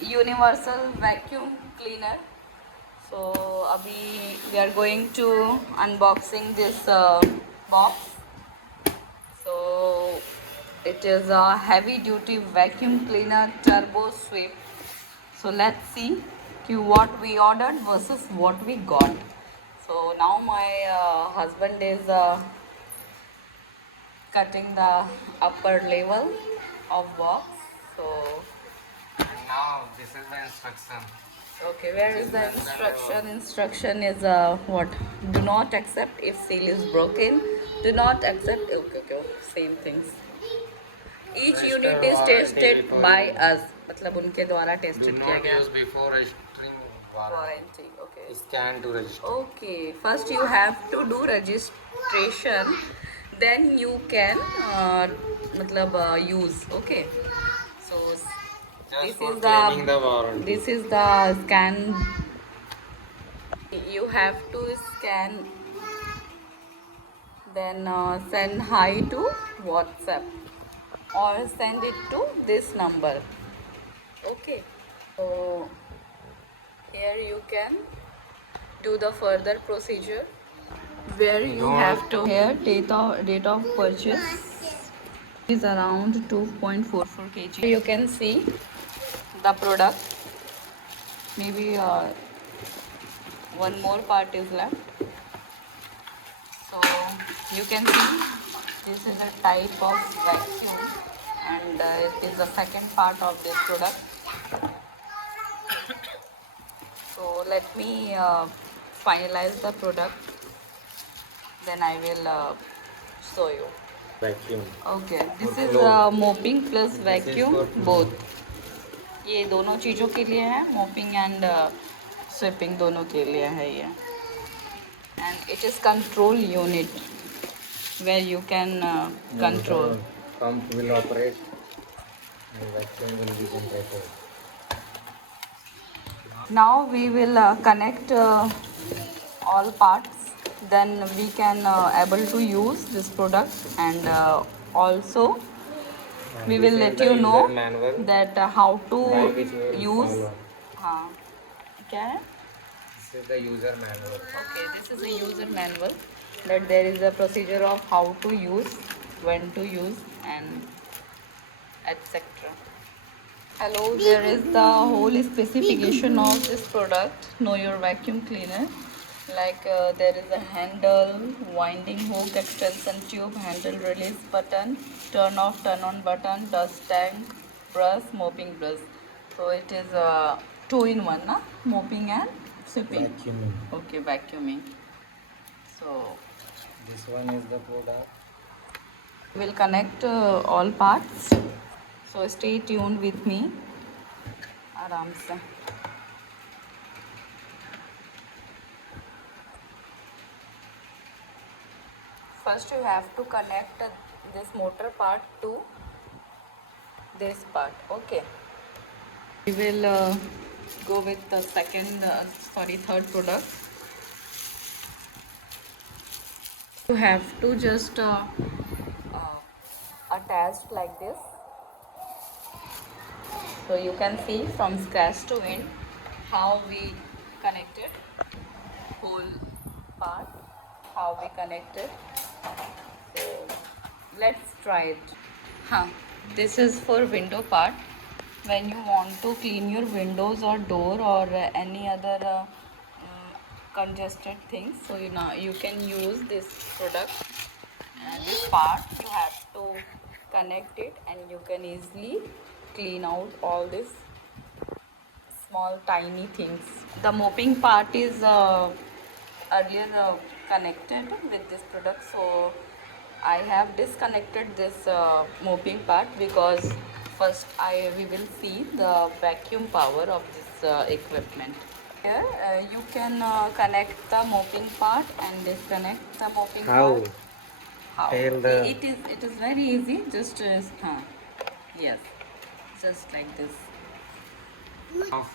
universal vacuum cleaner. So abhi we are going to unboxing this box. So it is a heavy duty vacuum cleaner turbo sweep. So let's see what we ordered versus what we got. So now my husband is cutting the upper level of box. So Now this is the instruction. okay, where is the instruction? Instruction is what? Do not accept if seal is broken. Do not accept. Okay, okay, same things. Each unit is tested by us. मतलब उनके द्वारा Do tested किया not गया. use before registering warranty. Warranty. Okay. Scan to register. Okay. First you have to do registration. Then you can मतलब use. Okay. So Just this for is claiming the warranty. this is the scan. You have to scan, then send hi to WhatsApp or send it to this number. Okay, so here you can do the further procedure where you have to here date of purchase is around 2.44 kg. You can see the product. Maybe one more part is left. So you can see this is a type of vacuum, and it is the second part of this product. So let me finalize the product, then I will show you. Vacuum. Okay, this For is floor. mopping plus This is vacuum for floor. both. ये दोनों चीज़ों के लिए है, mopping and sweeping दोनों के लिए है ये. And it is control unit where you can control. The pump will operate and vacuum will be generated. Now we will connect all parts, then we can able to use this product, and also And we this will is let the you user know manual that how to by which we will use. follow. हाँ क्या है? This is the user manual. Okay, this is a user manual, that there is a procedure of how to use, when to use, and etc. Hello, there is the whole specification of this product, Know Your Vacuum Cleaner. Like there is a handle, winding hook, extension tube, handle release button, turn off, turn on button, dust tank, brush, mopping brush. So it is two in one, na? Mopping and sweeping. Vacuuming. Okay, vacuuming. So This one is the product. we'll connect all parts. So stay tuned with me. आराम से. First you have to connect this motor part to this part. Okay. We will go with the third product. You have to just attach like this. So you can see from scratch to end how we connected whole part, how we connected. So let's try it. This is for window part. When you want to clean your windows or door or any other congested things, so you can use this product. And this part you have to connect it, and you can easily clean out all these small tiny things. The mopping part is earlier connected with this product, so I have disconnected this mopping part, because first we will see the vacuum power of this equipment. Here you can connect the mopping part and disconnect the mopping How? part. How? Tell the- It is very easy. Just yes, just like this. Of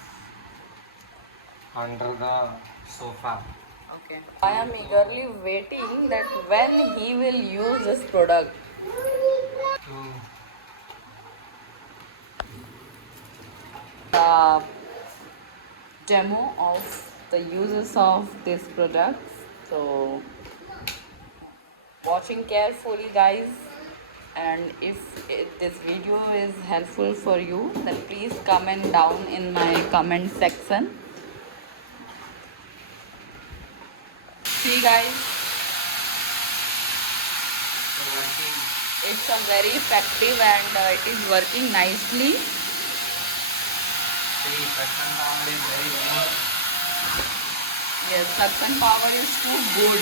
under the sofa. Okay. I am eagerly waiting that when he will use this product. To the demo of the uses of this product. So watching carefully, guys, and if this video is helpful for you, then please comment down in my comment section. See, guys, it's a very effective and it is working nicely. See, suction power is very good. Yes, suction power is too good.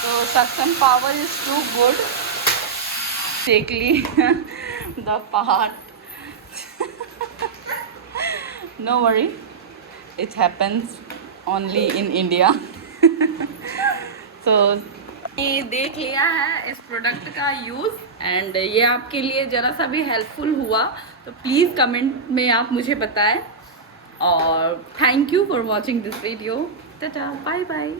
So suction power is too good. Basically, the part. No worry, it happens only in India. So ये देख लिया है इस product का use, and ये आपके लिए ज़रा सा भी हेल्पफुल हुआ तो प्लीज़ कमेंट में आप मुझे बताएं, और thank you for watching this video. Tata, bye bye.